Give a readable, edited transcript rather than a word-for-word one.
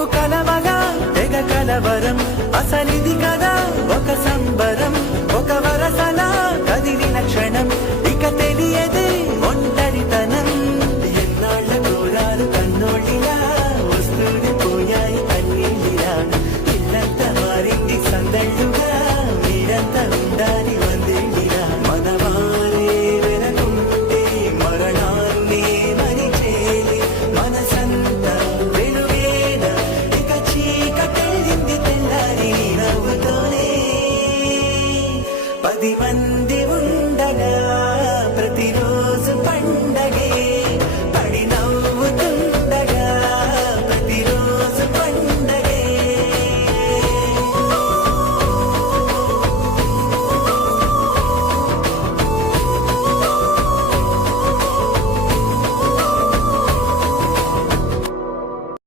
మేము కలవగా తెగ కలవరం అసలిది కదా ఒక సంబరం ఒక వరసలా కదిలిన క్షణం